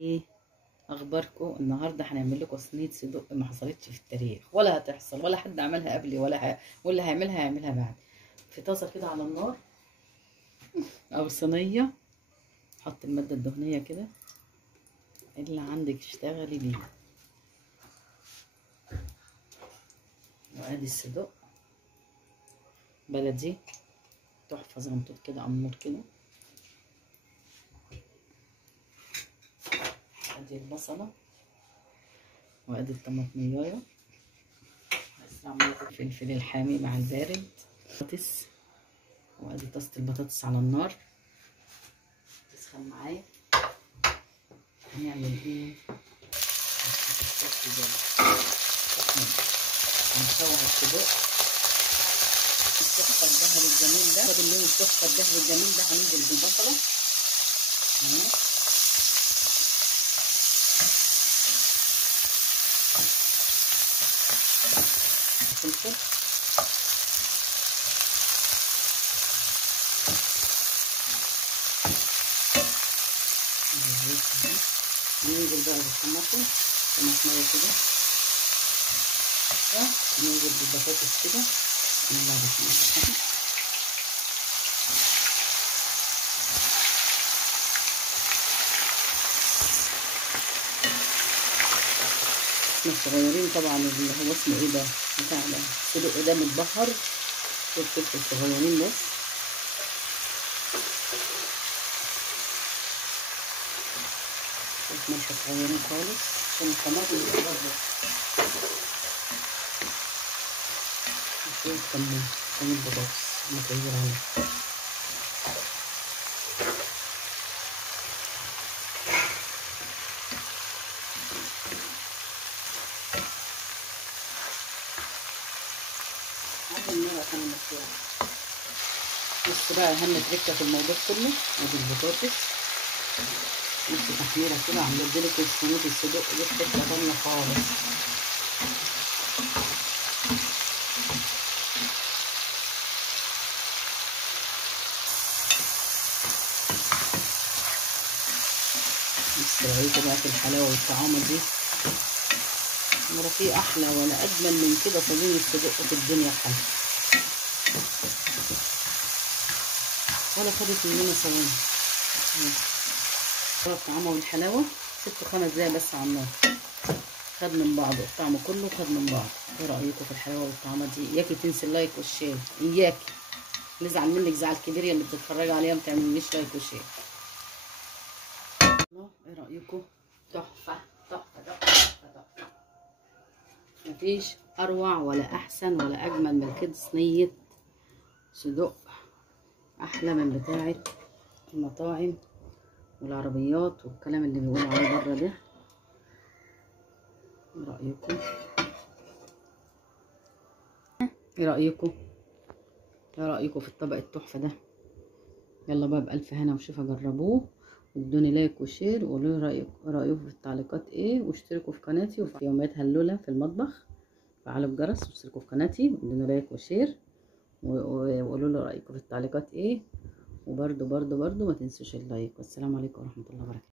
ايه اخباركم؟ النهارده هنعمل لكم صينيه صدق ما حصلتش في التاريخ، ولا هتحصل، ولا حد عملها قبلي واللي هيعملها بعد. في طاسه كده على النار او صينيه، حط الماده الدهنيه كده اللي عندك اشتغلي بيه، وادي الصدق بلدي تحفه زنطوط كده امور كده. ادي البصله وادي الطماطمية، الفلفل الحامي مع البارد، بطاطس، وادي طاسه البطاطس على النار تسخن معايا. هنعمل ايه؟ هنشوح الصدق التحفه الذهبي الجميل ده، خد اللون التحفه الذهبي الجميل ده. هننزل بالبصله اهو، الفلفل، ننزل بقى بالطماطم، طماطمية كده، ننزل بالبطاطس كده. بسم الله الرحمن الرحيم. احنا صغيرين طبعا، اللي هو اسمه ايه ده بتاع ده الصدق ده متبهر، فلفل صغيرين بس. ملح صغيرين خالص عشان الطماطم يتبهر. وشوية كمون عشان البطاطس مكير عليها. عايزة النار عشان المسلوق. بص بقى اهم تركة في الموضوع كله، ادي البطاطس نص تحميرة كده، عاملة لك الصينية الصدق دي في حتة تانية خالص. بس رأيته بقى في الحلاوة والطعامة دي، ولا في أحلى ولا أجمل من كده صينية الصدق في الدنيا بحالها، ولا خدت مننا ثواني. الطعامة والحلاوة 6-5 دقايق بس على النار، خد من بعضه الطعم كله، خد من بعض. ايه رأيكم في الحلاوة والطعامة دي؟ اياكي تنسي اللايك والشير، اياكي نزعل منك زعل كبير يا اللي بتتفرجي عليها ما تعمليش لايك وشير. ايه رأيكم؟ تحفة تحفة تحفة تحفة. مفيش اروع ولا احسن ولا اجمل من كده صينية صدق، احلى من بتاعة المطاعم والعربيات والكلام اللي بيقولوا عليه بره ده. ايه رأيكم؟ ايه رأيكم؟ ايه رأيكم في الطبق التحفة ده؟ يلا بقى بألف هنا وشفا، جربوه وادوني لايك وشير، وقولوا لي رأيكم في التعليقات ايه، واشتركوا في قناتي وفي يوميات هلولة في المطبخ. فعلوا الجرس واشتركوا في قناتي وادوني لايك وشير، وقولوا لي رأيكم في التعليقات ايه، وبرده ما تنسوش اللايك. والسلام عليكم ورحمة الله وبركاته.